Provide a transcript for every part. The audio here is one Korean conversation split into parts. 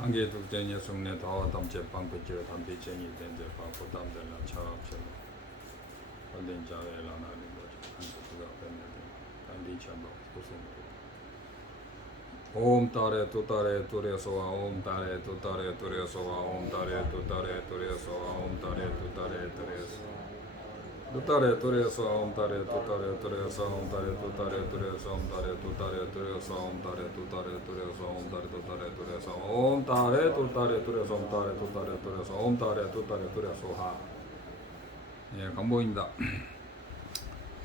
한계 독전이 속내 더 담제 방구지로 담비쟁이 된제 방구 담들라 차업처럼 걸린 자외라 나는 거지 한국가 ben는데 담비처럼 고생도 옴 따레 또 따레 또레소와 옴 따레 또 따레 또레소와 옴 따레 또 따레 또레소와 옴 따레 또 따레 또레소 Tutare Tureso Om Tare Tutare Tureso Om Tare Tutare Tureso Om Tare Tutare Tureso Om Tare Tutare Tureso Om Tare Tutare Tureso Om Tare Tutare Tureso Om Tare Tutare Tureso Om Tare Tutare Tureso 하. 예, 강보입니다.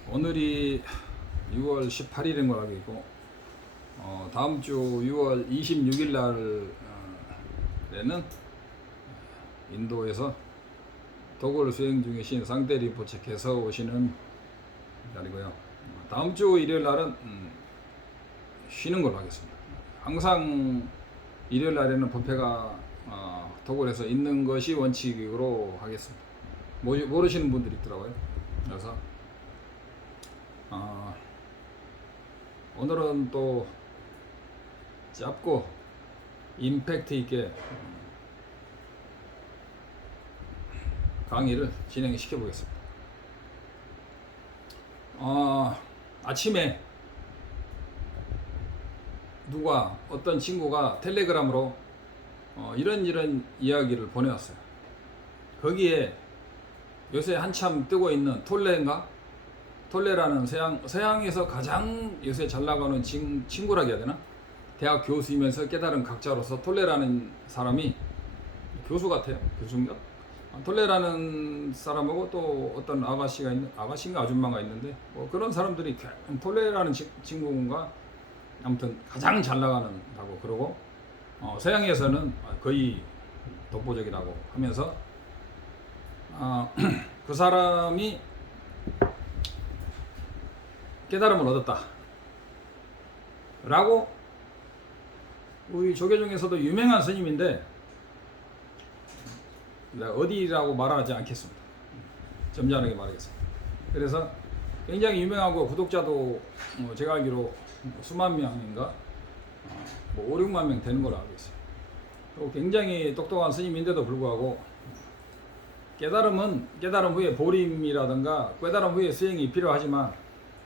오늘이 6월 18일인 걸 알고 있고 다음 주 6월 26일 날에는 인도에서 도굴 수행 중이신 상대리 포책해서 오시는 날이고요. 다음 주 일요일 날은 쉬는 걸로 하겠습니다. 항상 일요일 날에는 법회가 도굴에서 있는 것이 원칙으로 하겠습니다. 모르시는 분들이 있더라고요. 그래서 오늘은 또 짧고 임팩트 있게 강의를 진행시켜 보겠습니다. 아침에 어떤 친구가 텔레그램으로 이런 이야기를 보내왔어요. 거기에 요새 한참 뜨고 있는 톨레라는 서양에서 가장 요새 잘 나가는 친구라고 해야 되나? 대학 교수이면서 깨달은 각자로서 톨레라는 사람이 교수 같아요. 교수인가? 톨레라는 사람하고 또 어떤 아가씨인가 아줌마가 있는데 뭐 그런 사람들이 톨레라는 친구가 아무튼 가장 잘 나가는다고 그러고 서양에서는 거의 독보적이라고 하면서 그 사람이 깨달음을 얻었다 라고 우리 조계 중에서도 유명한 스님인데 어디라고 말하지 않겠습니다. 점잖하게 말하겠습니다. 그래서 굉장히 유명하고 구독자도 제가 알기로 수만 명인가 5, 6만 명 되는 걸로 알고 있어요. 그리고 굉장히 똑똑한 스님인데도 불구하고 깨달음 후에 보림이라든가 깨달음 후에 수행이 필요하지만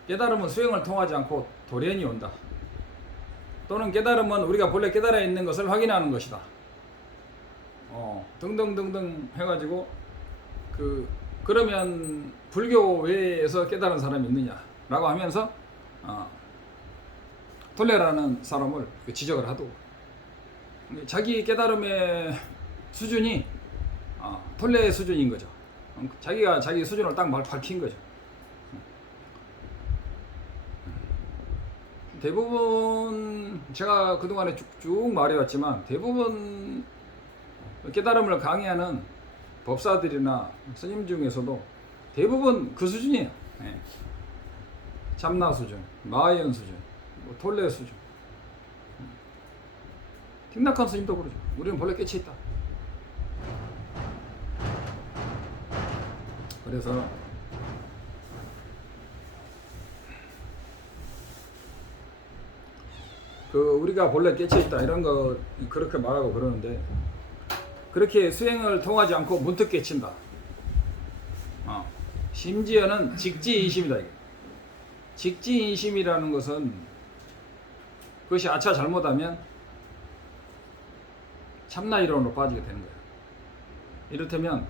깨달음은 수행을 통하지 않고 도련이 온다. 또는 깨달음은 우리가 본래 깨달아 있는 것을 확인하는 것이다. 등등등등 해가지고 그러면 불교 외에서 깨달은 사람이 있느냐라고 하면서 톨레라는 사람을 지적을 하더고 자기 깨달음의 수준이 톨레의 수준인 거죠. 자기가 자기 수준을 딱 밝힌 거죠. 대부분 제가 그동안에 쭉 말해왔지만 대부분 깨달음을 강의하는 법사들이나 스님 중에서도 대부분 그 수준이에요. 네. 참나 수준, 마하연 수준, 톨레 수준. 틱낙한 스님도 그러죠. 우리는 본래 깨치 있다. 그래서 우리가 본래 깨치 있다 이런 거 그렇게 말하고 그러는데. 그렇게 수행을 통하지 않고 문득 깨친다. 심지어는 직지인심이다. 직지인심이라는 것은 그것이 아차 잘못하면 참나 이론으로 빠지게 되는 거예요. 이를테면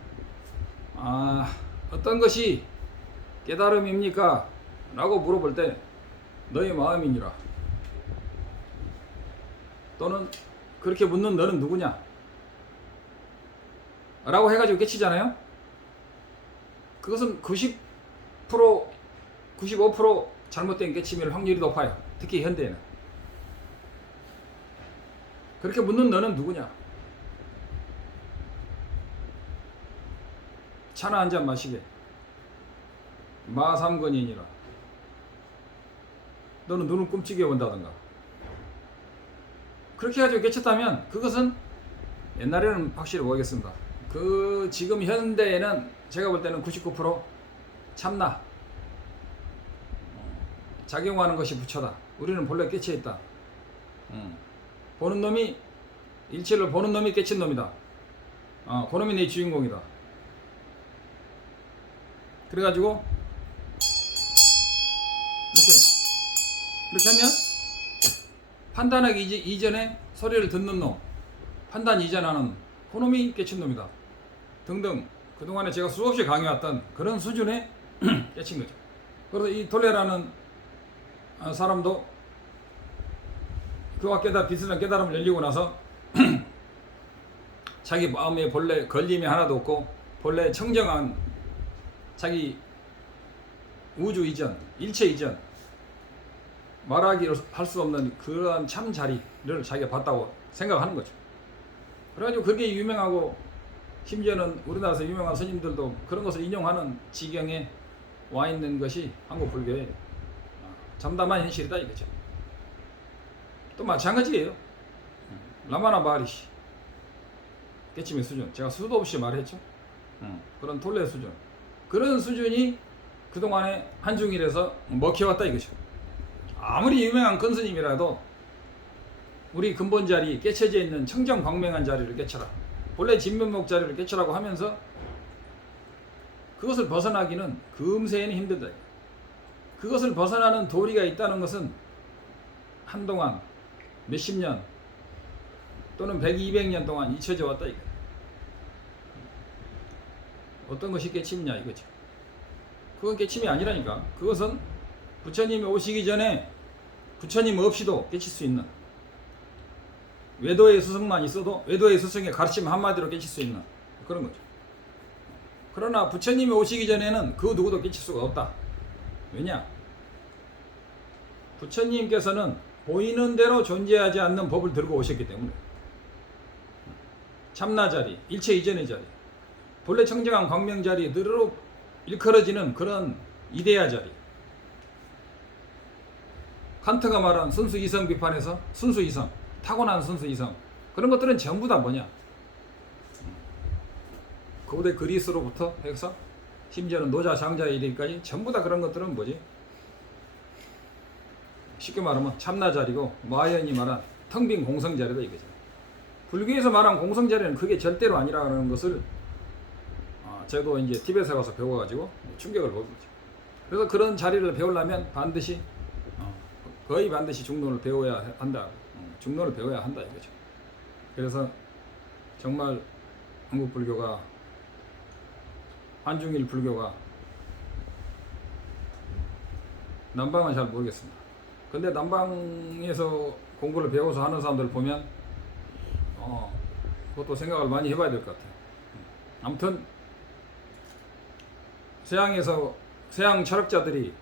어떤 것이 깨달음입니까? 라고 물어볼 때 너의 마음이니라. 또는 그렇게 묻는 너는 누구냐? 라고 해가지고 깨치잖아요. 그것은 90%, 95% 잘못된 깨침일 확률이 높아요. 특히 현대에는. 그렇게 묻는 너는 누구냐? 차나 한 잔 마시게. 마삼건이니라. 너는 눈을 끔찍이 본다던가. 그렇게 해가지고 깨쳤다면 그것은 옛날에는 확실히 모르겠습니다. 지금 현대에는 제가 볼 때는 99% 참나 작용하는 것이 부처다. 우리는 본래 깨치에 있다. 보는 놈이 일체를 보는 놈이 깨친 놈이다. 그놈이 내 주인공이다. 그래가지고 이렇게 하면 판단하기 이전에 소리를 듣는 놈, 판단 이전하는 그놈이 깨친 놈이다. 등등 그동안에 제가 수없이 강해왔던 그런 수준의 깨친 거죠. 그래서 이 돌레라는 사람도 그와 비슷한 깨달음을 열리고 나서 자기 마음에 본래 걸림이 하나도 없고 본래 청정한 자기 우주 이전, 일체 이전 말하기로 할 수 없는 그러한 참 자리를 자기가 봤다고 생각하는 거죠. 그래가지고 그게 유명하고 심지어는 우리나라에서 유명한 스님들도 그런 것을 인용하는 지경에 와 있는 것이 한국 불교의 참담한 현실이다 이거죠. 또 마찬가지예요. 라마나 마하리시 깨침의 수준, 제가 수도 없이 말했죠. 그런 톨레 수준, 그런 수준이 그동안에 한중일에서 먹혀왔다 이거죠. 아무리 유명한 큰 스님이라도 우리 근본 자리, 깨쳐져 있는 청정광명한 자리를 깨쳐라, 본래 진면목 자리를 깨쳐라고 하면서 그것을 벗어나기는 금세에는 힘들다. 그것을 벗어나는 도리가 있다는 것은 한동안 몇십 년 또는 100, 200년 동안 잊혀져 왔다 이거. 어떤 것이 깨침이냐 이거죠. 그건 깨침이 아니라니까. 그것은 부처님이 오시기 전에 부처님 없이도 깨칠 수 있는, 외도의 스승만 있어도 외도의 스승의 가르침 한마디로 깨칠 수 있는 그런 거죠. 그러나 부처님이 오시기 전에는 그 누구도 깨칠 수가 없다. 왜냐? 부처님께서는 보이는 대로 존재하지 않는 법을 들고 오셨기 때문에. 참나 자리, 일체 이전의 자리, 본래 청정한 광명 자리 늘으로 일컬어지는 그런 이데아 자리, 칸트가 말한 순수 이성 비판에서 순수 이성, 타고난 순수 이성, 그런 것들은 전부 다 뭐냐? 고대 그리스로부터 해서 심지어는 노자 장자에 이르기까지 전부 다 그런 것들은 뭐지? 쉽게 말하면 참나 자리고 마하연이 말한 텅 빈 공성 자리다 이거죠. 불교에서 말한 공성 자리는 그게 절대로 아니라는 것을 저도 이제 티벳에 가서 배워가지고 충격을 먹은 거죠. 그래서 그런 자리를 배우려면 반드시 거의 반드시 중론을 배워야 한다. 중론을 배워야 한다 이거죠. 그래서 정말 한국 불교가, 한중일 불교가, 남방은 잘 모르겠습니다. 근데 남방에서 공부를 배워서 하는 사람들을 보면 그것도 생각을 많이 해봐야 될 것 같아요. 아무튼 서양 철학자들이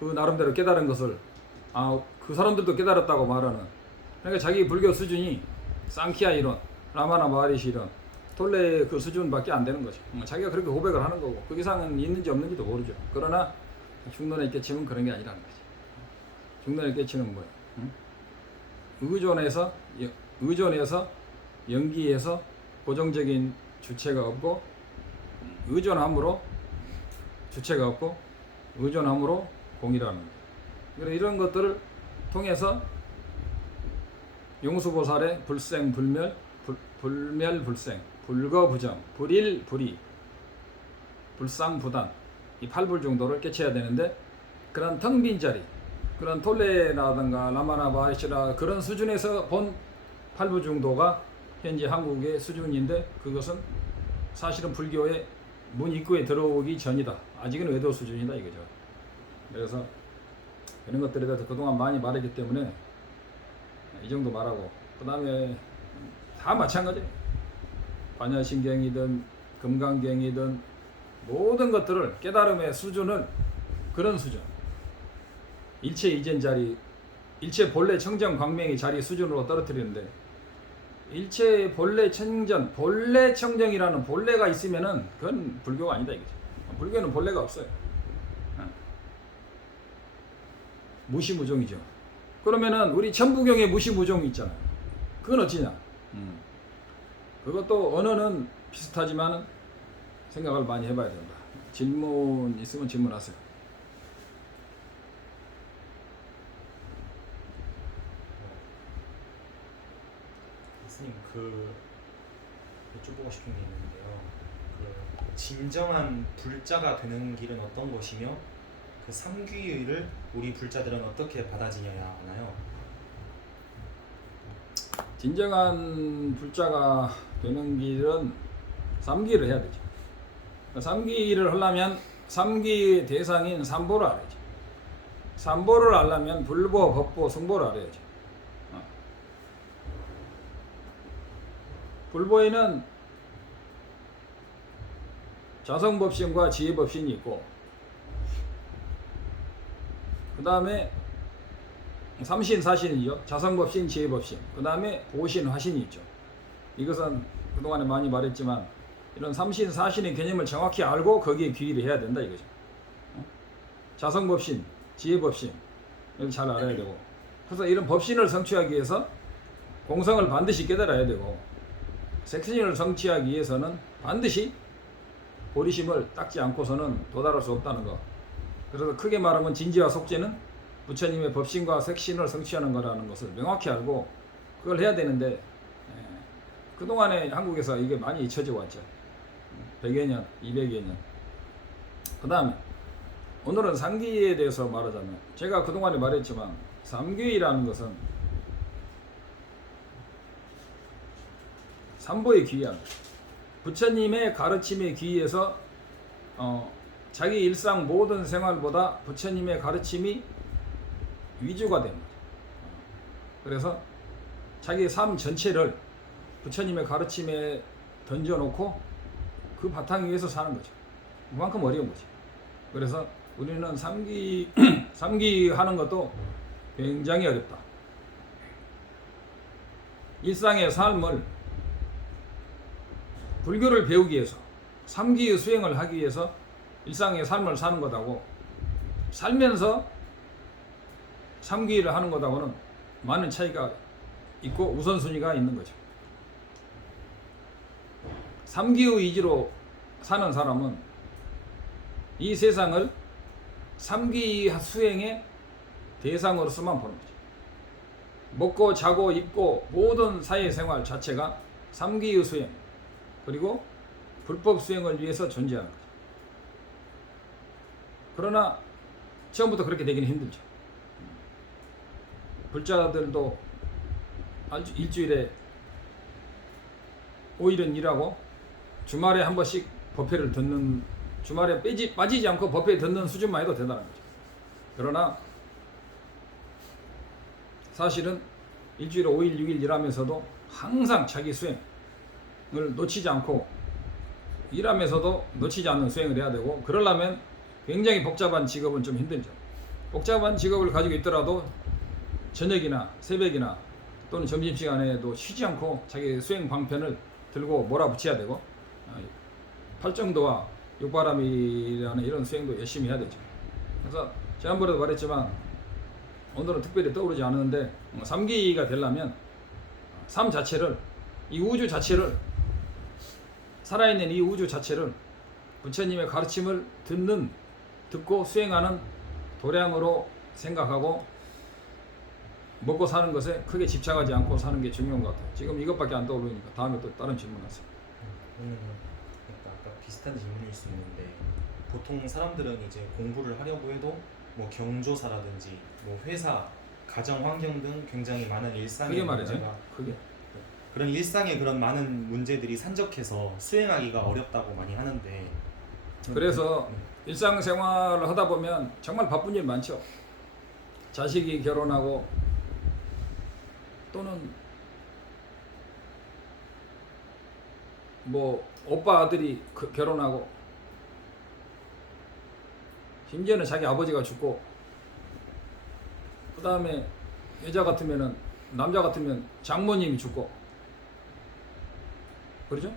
그 나름대로 깨달은 것을 그 사람들도 깨달았다고 말하는, 그러니까 자기 불교 수준이 상키아 이론, 라마나 마하리시 이론, 톨레 그 수준밖에 안 되는 거죠. 자기가 그렇게 고백을 하는 거고 그 이상은 있는지 없는지도 모르죠. 그러나 중론의 깨침은 그런 게 아니라는 거지. 중론의 깨침은 뭐예요? 의존해서 연기해서 고정적인 주체가 없고, 의존함으로 주체가 없고, 의존함으로 공이라는 거예요. 그래서 이런 것들을 통해서 용수보살의 불생 불멸, 불멸 불생, 불거부정, 불일 불이, 불상부단, 이 8불 정도를 깨쳐야 되는데, 그런 텅 빈 자리, 그런 톨레라든가 라마나 마하리시라 그런 수준에서 본 8불 정도가 현재 한국의 수준인데, 그것은 사실은 불교의 문 입구에 들어오기 전이다. 아직은 외도 수준이다 이거죠. 그래서 이런 것들에 대해서 그동안 많이 말했기 때문에 이 정도 말하고, 그 다음에 다 마찬가지예요. 반야심경이든 금강경이든 모든 것들을 깨달음의 수준을 그런 수준, 일체 이전 자리, 일체 본래 청정 광명의 자리 수준으로 떨어뜨리는데, 일체 본래 청정, 본래 청정이라는 본래가 있으면은 그건 불교가 아니다 이거죠. 불교는 본래가 없어요. 무시무종이죠. 그러면은 우리 천부경에 무시무종이 있잖아요. 그건 어찌냐? 그것도 언어는 비슷하지만 생각을 많이 해봐야 된다. 질문 있으면 질문하세요. 스님 그 여쭤보고 싶은 게 있는데요. 그 진정한 불자가 되는 길은 어떤 것이며 그 삼귀의를 우리 불자들은 어떻게 받아들여야 하나요? 진정한 불자가 되는 길은 삼기를 해야 되죠. 삼기를 하려면 삼기의 대상인 삼보를 알아야죠. 삼보를 알려면 불보, 법보, 승보를 알아야죠. 불보에는 자성법신과 지혜법신이 있고, 그 다음에 삼신, 사신이죠. 자성법신, 지혜법신. 그 다음에 보신, 화신이 있죠. 이것은 그동안에 많이 말했지만 이런 삼신, 사신의 개념을 정확히 알고 거기에 귀의를 해야 된다 이거죠. 자성법신, 지혜법신 이걸 잘 알아야 되고, 그래서 이런 법신을 성취하기 위해서 공성을 반드시 깨달아야 되고, 색신을 성취하기 위해서는 반드시 보리심을 닦지 않고서는 도달할 수 없다는 거. 그래서 크게 말하면 진지와 속죄는 부처님의 법신과 색신을 성취하는 거라는 것을 명확히 알고 그걸 해야 되는데, 그동안에 한국에서 이게 많이 잊혀져 왔죠. 100여 년, 200여 년. 그 다음에 오늘은 삼귀에 대해서 말하자면, 제가 그동안에 말했지만 삼귀라는 것은 삼보에 귀의한 부처님의 가르침에 귀의해서 자기 일상 모든 생활보다 부처님의 가르침이 위주가 된 거죠. 그래서 자기 삶 전체를 부처님의 가르침에 던져놓고 그 바탕 위에서 사는 거죠. 그만큼 어려운 거죠. 그래서 우리는 삼기 하는 것도 굉장히 어렵다. 일상의 삶을 불교를 배우기 위해서, 삼기의 수행을 하기 위해서 일상의 삶을 사는 것하고 살면서 삼기를 하는 것하고는 많은 차이가 있고 우선순위가 있는 거죠. 삼기의 의지로 사는 사람은 이 세상을 삼기 수행의 대상으로서만 보는 거죠. 먹고 자고 입고 모든 사회생활 자체가 삼기의 수행, 그리고 불법 수행을 위해서 존재하는 거죠. 그러나 처음부터 그렇게 되기는 힘들죠. 불자들도 일주일에 5일은 일하고 주말에 한 번씩 법회를 듣는, 주말에 빠지지 않고 법회에 듣는 수준만 해도 대단한 거죠. 그러나 사실은 일주일에 5일, 6일 일하면서도 항상 자기 수행을 놓치지 않고, 일하면서도 놓치지 않는 수행을 해야 되고, 그러려면 굉장히 복잡한 직업은 좀 힘들죠. 복잡한 직업을 가지고 있더라도 저녁이나 새벽이나 또는 점심시간에도 쉬지 않고 자기 수행 방편을 들고 몰아붙여야 되고, 팔정도와 육바람이라는 이런 수행도 열심히 해야 되죠. 그래서 지난번에도 말했지만 오늘은 특별히 떠오르지 않는데, 삼기가 되려면 삶 자체를, 이 우주 자체를, 살아있는 이 우주 자체를 부처님의 가르침을 듣고 수행하는 도량으로 생각하고 먹고 사는 것에 크게 집착하지 않고 사는 게 중요한 것 같아요. 지금 이것밖에 안 떠오르니까 다음에 또 다른 질문 하세요. 그러니까 아까 비슷한 질문일 수 있는데, 보통 사람들은 이제 공부를 하려고 해도 뭐 경조사라든지 뭐 회사, 가정 환경 등 굉장히 많은 일상의 문제가, 그런 일상의 그런 많은 문제들이 산적해서 수행하기가 어렵다고 많이 하는데, 그래서 일상생활을 하다 보면 정말 바쁜 일 많죠. 자식이 결혼하고 또는 뭐 오빠 아들이 결혼하고, 심지어는 자기 아버지가 죽고, 그 다음에 여자 같으면은, 남자 같으면 장모님이 죽고, 그러죠?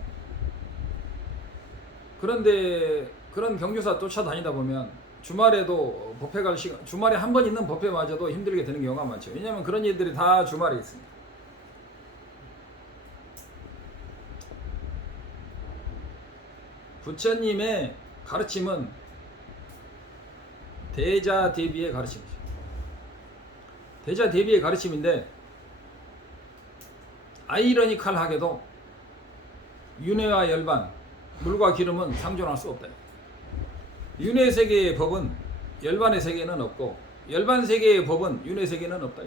그런데 그런 경조사 쫓아다니다 보면 주말에도 법회 갈 시간, 주말에 한 번 있는 법회마저도 힘들게 되는 경우가 많죠. 왜냐하면 그런 일들이 다 주말에 있습니다. 부처님의 가르침은 대자 대비의 가르침이죠. 대자 대비의 가르침인데, 아이러니컬하게도 윤회와 열반, 물과 기름은 상존할 수 없다. 윤회 세계의 법은 열반의 세계에는 없고 열반 세계의 법은 윤회 세계에는 없다.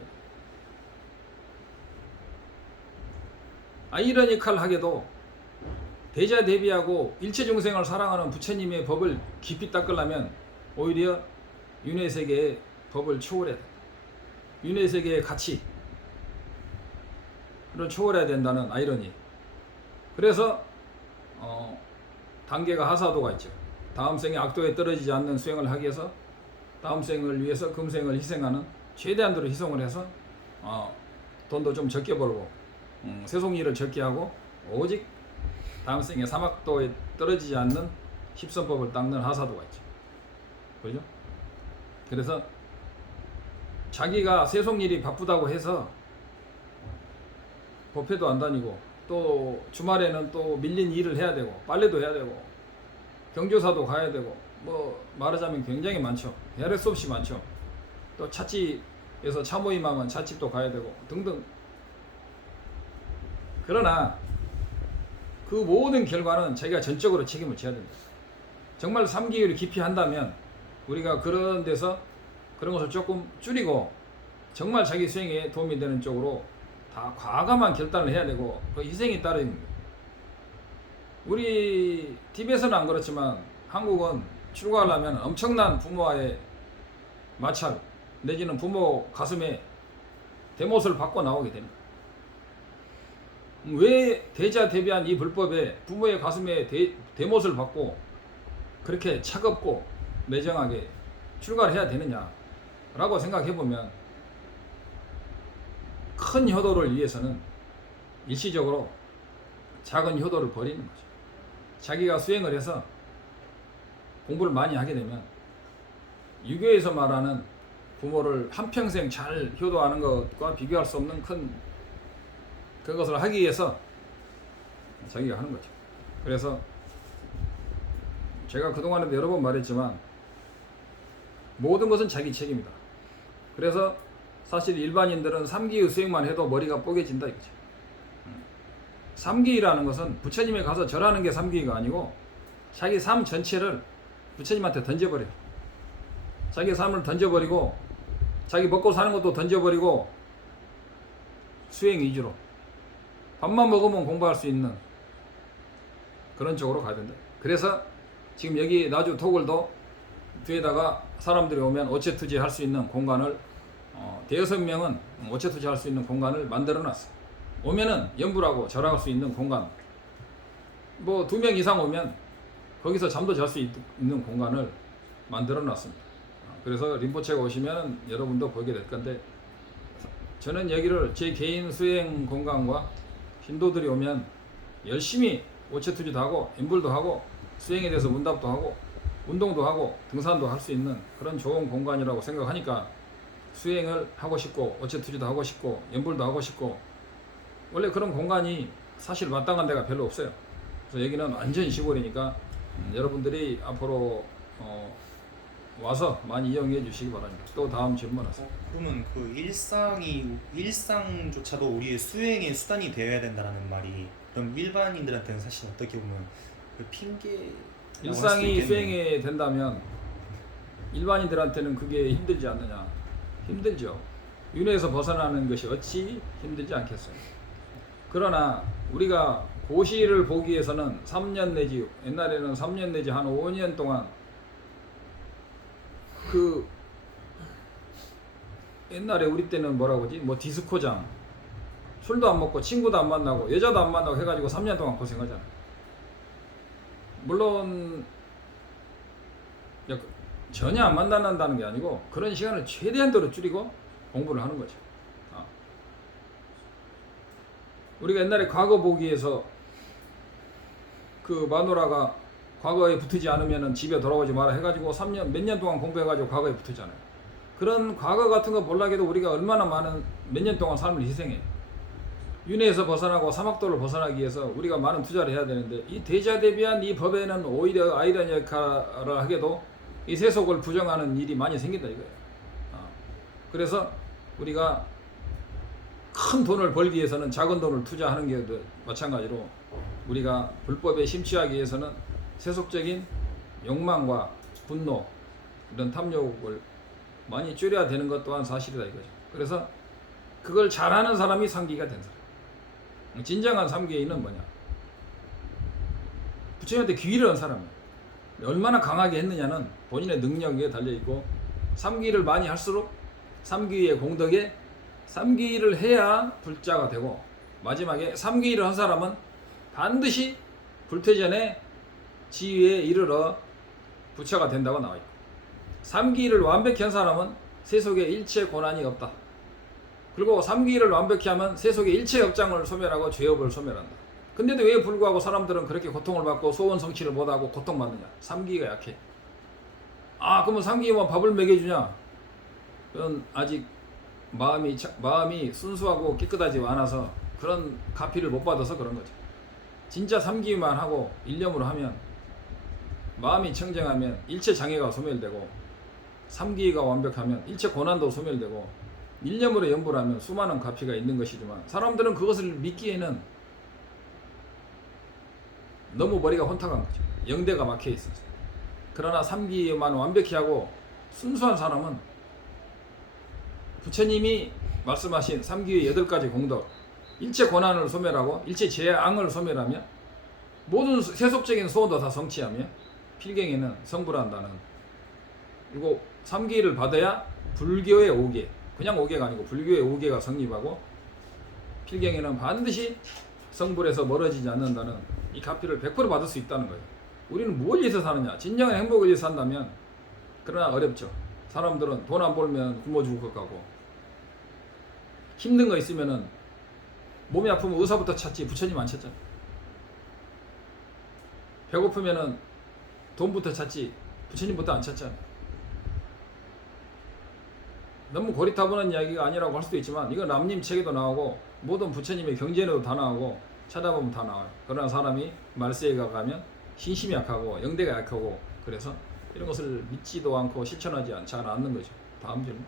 아이러니컬하게도 대자대비하고 일체중생을 사랑하는 부처님의 법을 깊이 닦으려면 오히려 윤회 세계의 법을 초월해야 돼. 윤회 세계의 가치를 초월해야 된다는 아이러니. 그래서 단계가 하사도가 있죠. 다음 생에 악도에 떨어지지 않는 수행을 하기 위해서 다음 생을 위해서 금생을 희생하는 최대한도로 희생을 해서 돈도 좀 적게 벌고 세속일을 적게 하고 오직 다음 생에 사막도에 떨어지지 않는 십선법을 닦는 하사도가 있죠. 그죠? 그래서 자기가 세속일이 바쁘다고 해서 법회도 안 다니고 또 주말에는 또 밀린 일을 해야 되고 빨래도 해야 되고 경조사도 가야 되고 뭐 말하자면 굉장히 많죠. 헤아릴 수 없이 많죠. 또 찻집에서 차 모임하면 찻집도 가야 되고 등등. 그러나 그 모든 결과는 자기가 전적으로 책임을 져야 된다. 정말 삼기율을 깊이 한다면 우리가 그런 데서 그런 것을 조금 줄이고 정말 자기 수행에 도움이 되는 쪽으로 다 과감한 결단을 해야 되고 그 희생이 따르는 거예요. 우리 TV에서는 안 그렇지만 한국은 출가하려면 엄청난 부모와의 마찰 내지는 부모 가슴에 대못을 받고 나오게 됩니다. 왜 대자대비한 이 불법에 부모의 가슴에 대못을 받고 그렇게 차갑고 매정하게 출가를 해야 되느냐라고 생각해보면 큰 효도를 위해서는 일시적으로 작은 효도를 버리는 거죠. 자기가 수행을 해서 공부를 많이 하게 되면 유교에서 말하는 부모를 한평생 잘 효도하는 것과 비교할 수 없는 큰 그것을 하기 위해서 자기가 하는 거죠. 그래서 제가 그동안에도 여러 번 말했지만 모든 것은 자기 책임이다. 그래서 사실 일반인들은 3기의 수행만 해도 머리가 뽀개진다 이거죠. 3기라는 것은 부처님에 가서 절하는 게 3기가 아니고 자기 삶 전체를 부처님한테 던져버려요. 자기 삶을 던져버리고 자기 먹고 사는 것도 던져버리고 수행 위주로 밥만 먹으면 공부할 수 있는 그런 쪽으로 가야 된다. 그래서 지금 여기 나주 토굴도 뒤에다가 사람들이 오면 어체투지 할 수 있는 공간을 대여섯 명은 어체투지 할 수 있는 공간을 만들어 놨어. 오면은 연불하고 절할 수 있는 공간. 뭐 2명 이상 오면 거기서 잠도 잘 수 있는 공간을 만들어 놨습니다. 그래서 림포체가 오시면 여러분도 보게 될 건데 저는 여기를 제 개인 수행 공간과 신도들이 오면 열심히 오체투지도 하고 연불도 하고 수행에 대해서 문답도 하고 운동도 하고 등산도 할 수 있는 그런 좋은 공간이라고 생각하니까 수행을 하고 싶고 어체투지도 하고 싶고 연불도 하고 싶고 원래 그런 공간이 사실 마땅한 데가 별로 없어요. 그래서 여기는 완전 시골이니까 여러분들이 앞으로 와서 많이 이용해 주시기 바랍니다. 또 다음 질문하세요. 그러면 그 일상조차도 우리의 수행의 수단이 되어야 된다는 말이 그럼 일반인들한테는 사실 어떻게 보면 그 핑계 일상이 수행이 된다면 일반인들한테는 그게 힘들지 않느냐? 힘들죠. 윤회에서 벗어나는 것이 어찌 힘들지 않겠어요. 그러나 우리가 고시를 보기 위해서는 3년 내지 옛날에는 3년 내지 한 5년 동안 그 옛날에 우리 때는 뭐라고 하지? 뭐 디스코장 술도 안 먹고 친구도 안 만나고 여자도 안 만나고 해가지고 3년 동안 고생하잖아. 물론 전혀 안 만난다는 게 아니고 그런 시간을 최대한도로 줄이고 공부를 하는 거죠. 우리가 옛날에 과거 보기에서 그 마누라가 과거에 붙지 않으면 집에 돌아오지 마라 해가지고 3년 몇 년 동안 공부해가지고 과거에 붙었잖아요. 그런 과거 같은 거 몰라도 우리가 얼마나 많은 몇 년 동안 삶을 희생해. 윤회에서 벗어나고 사막도를 벗어나기 위해서 우리가 많은 투자를 해야 되는데 이 대자대비한 이 법에는 오히려 아이러니컬하게도 이 세속을 부정하는 일이 많이 생긴다 이거예요. 그래서 우리가 큰 돈을 벌기 위해서는 작은 돈을 투자하는 게 마찬가지로 우리가 불법에 심취하기 위해서는 세속적인 욕망과 분노 이런 탐욕을 많이 줄여야 되는 것 또한 사실이다 이거죠. 그래서 그걸 잘하는 사람이 삼기가 된 사람. 진정한 삼기인은 뭐냐? 부처님한테 귀의를 한 사람이에요. 얼마나 강하게 했느냐는 본인의 능력에 달려있고 삼기를 많이 할수록 삼기의 공덕에 삼기를 해야 불자가 되고 마지막에 삼기를 한 사람은 반드시 불퇴전에 지위에 이르러 부처가 된다고 나와있고 삼기를 완벽히 한 사람은 세속에 일체 고난이 없다. 그리고 삼기를 완벽히 하면 세속의 일체 업장을 소멸하고 죄업을 소멸한다. 근데도 왜 불구하고 사람들은 그렇게 고통을 받고 소원 성취를 못하고 고통받느냐? 삼기가 약해. 아 그러면 삼기만 밥을 먹여주냐? 그건 아직 마음이 순수하고 깨끗하지 않아서 그런 가피를 못 받아서 그런 거죠. 진짜 삼기만 하고 일념으로 하면 마음이 청정하면 일체 장애가 소멸되고 삼기가 완벽하면 일체 고난도 소멸되고 일념으로 연부를 하면 수많은 가피가 있는 것이지만 사람들은 그것을 믿기에는 너무 머리가 혼탁한 거죠. 영대가 막혀 있어요. 그러나 삼기만 완벽히 하고 순수한 사람은 부처님이 말씀하신 삼기의 8가지 공덕 일체 고난을 소멸하고 일체 재앙을 소멸하며 모든 세속적인 소원도 다 성취하며 필경에는 성불한다는 그리고 삼기를 받아야 불교의 5계 그냥 5계가 아니고 불교의 5계가 성립하고 필경에는 반드시 성불에서 멀어지지 않는다는 이 가피를 100% 받을 수 있다는 거예요. 우리는 뭘 위해서 사느냐? 진정한 행복을 위해서 산다면 그러나 어렵죠. 사람들은 돈 안 벌면 굶어 죽을 것 같고 힘든 거 있으면은 몸이 아프면 의사부터 찾지 부처님 안 찾잖아. 배고프면은 돈부터 찾지 부처님부터 안 찾잖아. 너무 고리타분한 이야기가 아니라고 할 수도 있지만 이건 람님 책에도 나오고 모든 부처님의 경전에도 다 나오고 찾아보면 다 나와요. 그러나 사람이 말세에 가면 신심이 약하고 영대가 약하고 그래서 이런 것을 믿지도 않고 실천하지 잘 않는 거죠. 다음 질문.